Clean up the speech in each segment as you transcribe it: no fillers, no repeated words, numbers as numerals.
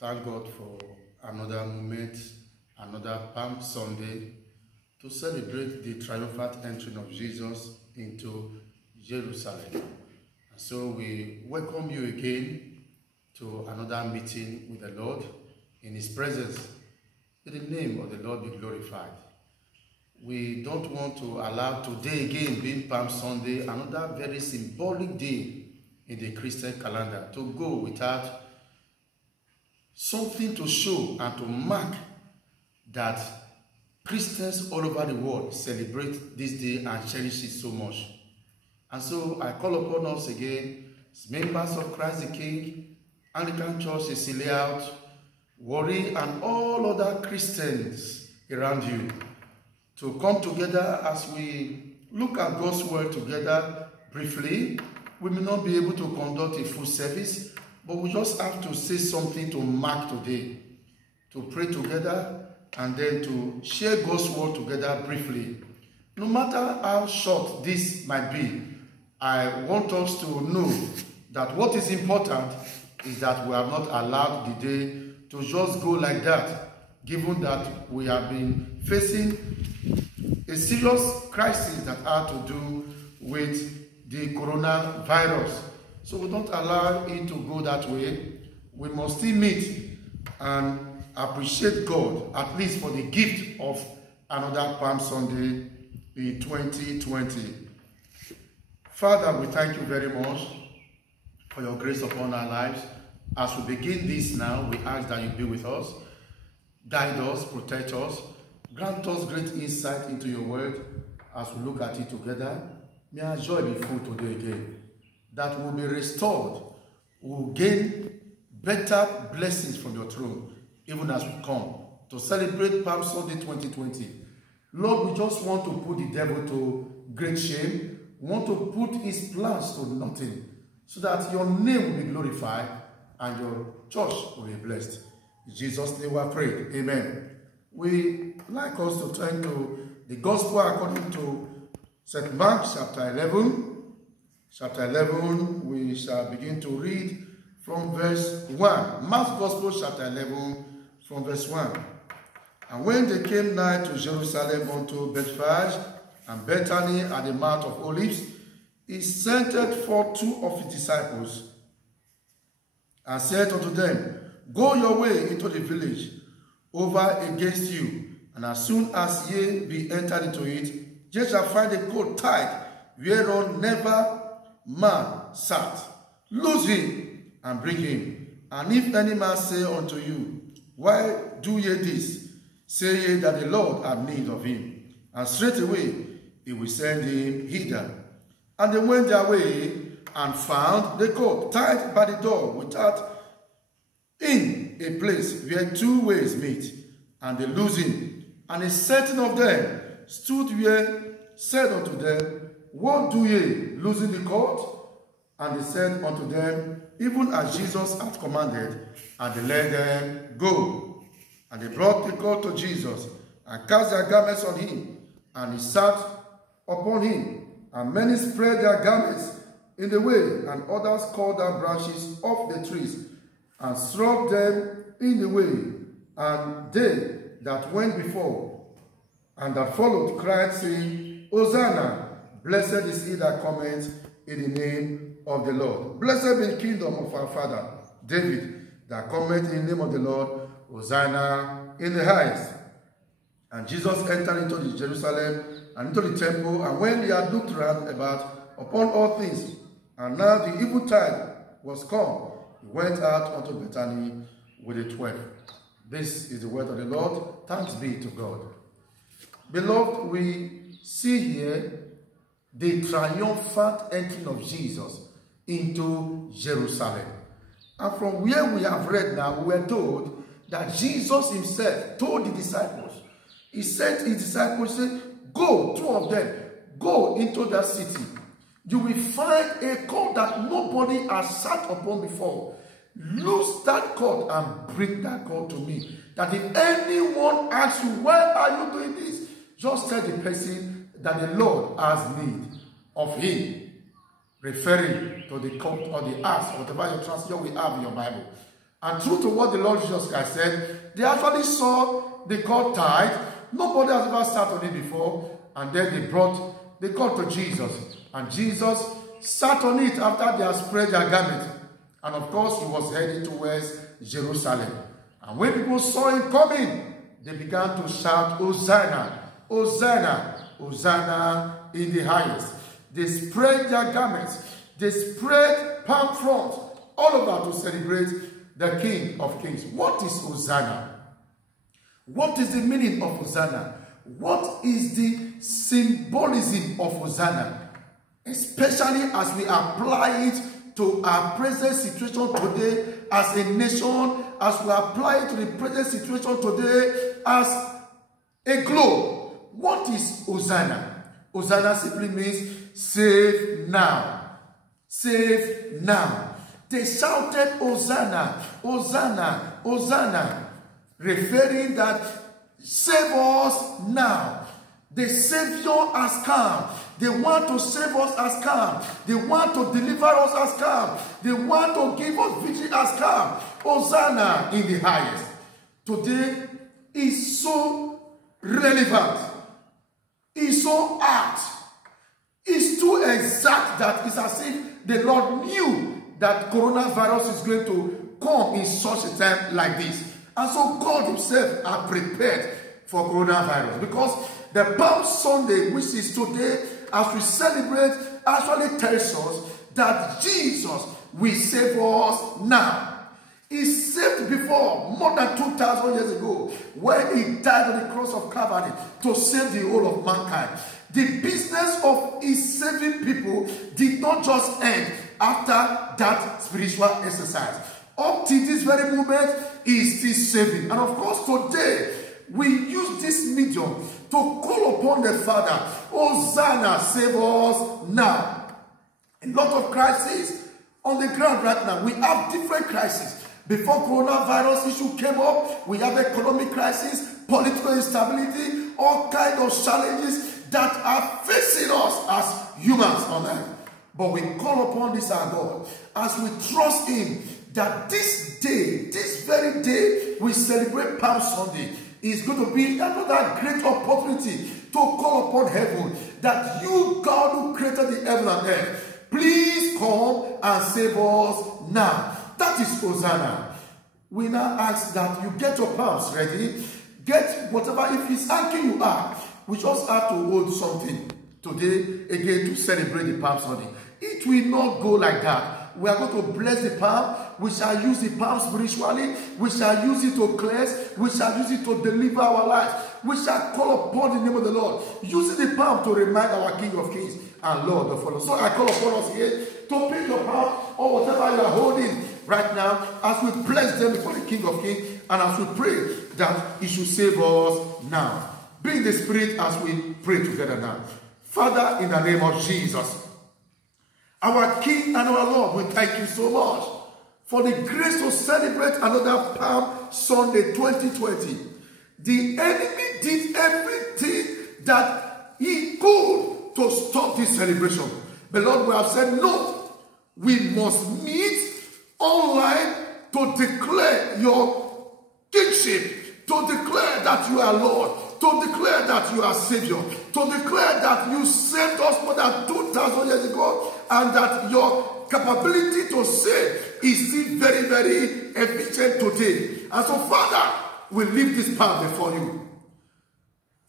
Thank God for another moment, another Palm Sunday to celebrate the triumphant entry of Jesus into Jerusalem. And so we welcome you again to another meeting with the Lord in His presence. May the name of the Lord be glorified. We don't want to allow today again, being Palm Sunday, another very symbolic day in the Christian calendar, to go without something to show and to mark that Christians all over the world celebrate this day and cherish it so much. And so I call upon us again, as members of Christ the King, Anglican Church, Cecilia Out, Warri, and all other Christians around you, to come together as we look at God's word together briefly. We may not be able to conduct a full service, but we just have to say something to mark today, to pray together, and then to share God's word together briefly. No matter how short this might be, I want us to know that what is important is that we have not allowed the day to just go like that, given that we have been facing a serious crisis that had to do with the coronavirus. So we don't allow it to go that way. We must still meet and appreciate God, at least for the gift of another Palm Sunday in 2020. Father, we thank you very much for your grace upon our lives. As we begin this now, we ask that you be with us, guide us, protect us, grant us great insight into your word as we look at it together. May our joy be full today again, that we'll be restored, we'll gain better blessings from your throne, even as we come to celebrate Palm Sunday 2020. Lord, we just want to put the devil to great shame. We want to put his plans to nothing, so that your name will be glorified and your church will be blessed. In Jesus' name we are prayed. Amen. We like us to turn to the Gospel according to St. Mark chapter 11. Chapter 11, we shall begin to read from verse 1. Mark's Gospel chapter 11 from verse 1. And when they came nigh to Jerusalem unto Bethphage and Bethany at the Mount of Olives, he sent forth 2 of his disciples, and said unto them, Go your way into the village over against you, and as soon as ye be entered into it, ye shall find a colt tied, whereon never man sat. Loose him and bring him. And if any man say unto you, Why do ye this? Say ye that the Lord have need of him, and straightway he will send him hither. And they went their way, and found the colt tied by the door without in a place where 2 ways meet. And they loosed him. And a certain of them stood where, said unto them, What do ye, loosing the colt? And they said unto them, Even as Jesus had commanded. And they let them go. And they brought the colt to Jesus, and cast their garments on him, and he sat upon him. And many spread their garments in the way, and others cut down branches of the trees, and struck them in the way. And they that went before and that followed cried, saying, Hosanna, blessed is he that cometh in the name of the Lord. Blessed be the kingdom of our father David, that cometh in the name of the Lord. Hosanna in the highest. And Jesus entered into Jerusalem and into the temple, and when he had looked round about upon all things, and now the eventide was come, he went out unto Bethany with the 12. This is the word of the Lord. Thanks be to God. Beloved, we see here the triumphant entry of Jesus into Jerusalem. And from where we have read now, we are told that Jesus himself told the disciples, he sent his disciples, said, Go, 2 of them, go into that city. You will find a colt that nobody has sat upon before. Loose that colt and bring that colt to me. That if anyone asks you, why are you doing this? Just tell the person that the Lord has need of him. Referring to the colt or the ass, whatever your translation we have in your Bible. And true to what the Lord Jesus Christ said, they actually saw the court tithe. Nobody has ever sat on it before. And then they got to Jesus. And Jesus sat on it after they had spread their garment. And of course, he was heading towards Jerusalem. And when people saw him coming, they began to shout, Hosanna, Hosanna, Hosanna in the highest. They spread their garments. They spread palm fronds all over to celebrate the King of Kings. What is Hosanna? What is the meaning of Hosanna? What is the symbolism of Hosanna? Especially as we apply it to our present situation today as a nation, as we apply it to the present situation today as a globe. What is Hosanna? Hosanna simply means save now. Save now. They shouted Hosanna, Hosanna, Hosanna, referring that save us now. The Savior has come. They want to save us as come. They want to deliver us as come. They want to give us victory as come. Hosanna in the highest. Today is so relevant. It's so apt. It's too exact that it's as if the Lord knew that coronavirus is going to come in such a time like this. And so God himself has prepared for coronavirus. Because the Palm Sunday, which is today, as we celebrate, actually tells us that Jesus will save us now. He saved before, more than 2,000 years ago, when he died on the cross of Calvary to save the whole of mankind. The business of his saving people did not just end after that spiritual exercise. Up to this very moment, he is still saving. And of course, today, we use this medium to call upon the Father. Hosanna, save us now. A lot of crises on the ground right now. We have different crises. Before coronavirus issue came up, we have economic crisis, political instability, all kinds of challenges that are facing us as humans on earth. But we call upon this our God as we trust him that this day, this very day, we celebrate Palm Sunday, is going to be another great opportunity to call upon heaven that you, God who created the heaven and earth, please come and save us now. That is Hosanna. We now ask that you get your palms ready, get whatever, if it's hanky you are, we just have to hold something today again to celebrate the Palm Sunday. It will not go like that. We are going to bless the palm. We shall use the palm spiritually. We shall use it to cleanse. We shall use it to deliver our lives. We shall call upon the name of the Lord, using the palm to remind our King of Kings and Lord of Lords. So I call upon us here to pick your palm or whatever you are holding right now as we bless them before the King of Kings and as we pray that he should save us now. Be in the Spirit as we pray together now. Father, in the name of Jesus, our King and our Lord, we thank you so much for the grace to celebrate another Palm Sunday 2020. The enemy did everything that he could to stop this celebration. But Lord, we have said no. We must meet online to declare your kingship, to declare that you are Lord, to declare that you are Savior, to declare that you saved us more than 2,000 years ago, and that your capability to save is still very, very efficient today. And so, Father, we leave this palm before you.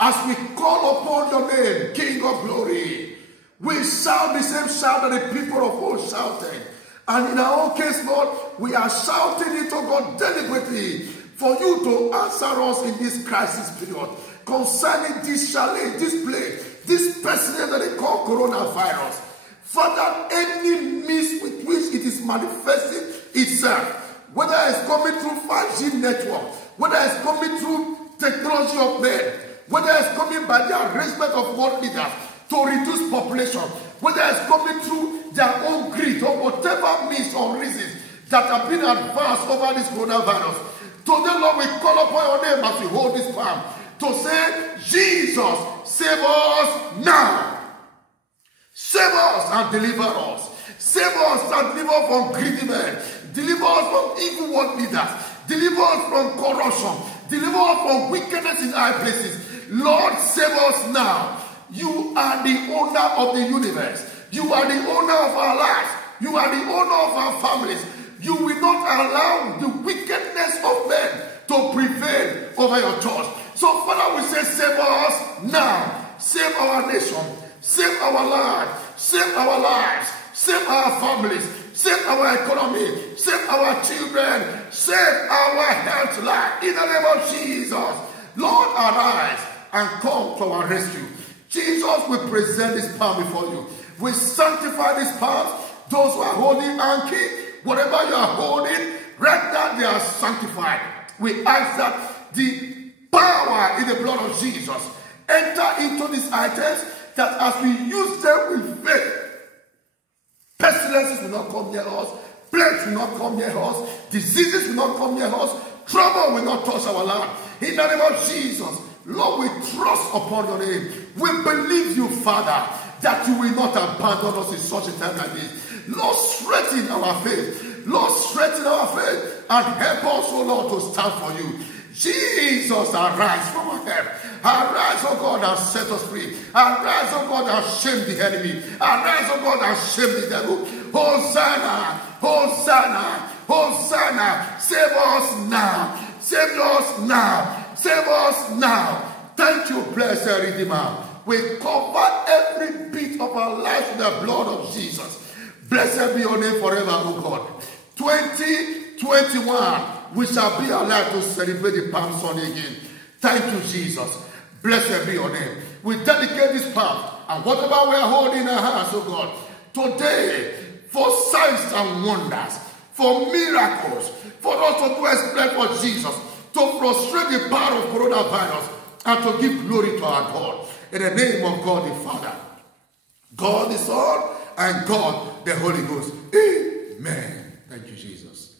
As we call upon your name, King of Glory, we shout the same shout that the people of old shouted. And in our own case, Lord, we are shouting it to God deliberately for you to answer us in this crisis period concerning this challenge, this plague, this pestilence that they call coronavirus. Father, any means with which it is manifesting itself, whether it's coming through 5G network, whether it's coming through technology of men, whether it's coming by the arrangement of world leaders to reduce population, whether it's coming through their own greed or whatever means or reasons that have been advanced over this coronavirus. Today, Lord, we call upon your name as we hold this palm to say, Jesus, save us now. Save us and deliver us. Save us and deliver from greedy men. Deliver us from evil world leaders. Deliver us from corruption. Deliver us from wickedness in high places. Lord, save us now. You are the owner of the universe. You are the owner of our lives. You are the owner of our families. You will not allow the wickedness of men to prevail over your church. So, Father, we say, save us now. Save our nation. Save our lives. Save our lives. Save our families. Save our economy. Save our children. Save our health life. In the name of Jesus. Lord, arise and come to our rescue. Jesus, we present this palm before you. We sanctify this palm. Those who are holding Anki, whatever you are holding, right now they are sanctified. We ask that the power in the blood of Jesus enter into these items, that as we use them with faith, pestilences will not come near us, plagues will not come near us, diseases will not come near us, trouble will not touch our land. In the name of Jesus, Lord, we trust upon your name. We believe you, Father, that you will not abandon us in such a time like this. Lord, strengthen our faith. Lord, strengthen our faith and help us, oh Lord, to stand for you. Jesus, arise from our help. Arise, oh God, and set us free. Arise, oh God, and shame the enemy. Arise, oh God, and shame the devil. Hosanna, Hosanna, Hosanna. Save us now. Save us now. Save us now. Thank you, blessed Redeemer. We cover every bit of our life with the blood of Jesus. Blessed be your name forever, O God. 2021, we shall be alive to celebrate the Palm Sunday again. Thank you, Jesus. Blessed be your name. We dedicate this palm and whatever we are holding in our hands, O God, today, for signs and wonders, for miracles, for us to do exploit for Jesus, to frustrate the power of coronavirus, and to give glory to our God. In the name of God the Father, God the Son, and God the Holy Ghost. Amen. Thank you, Jesus.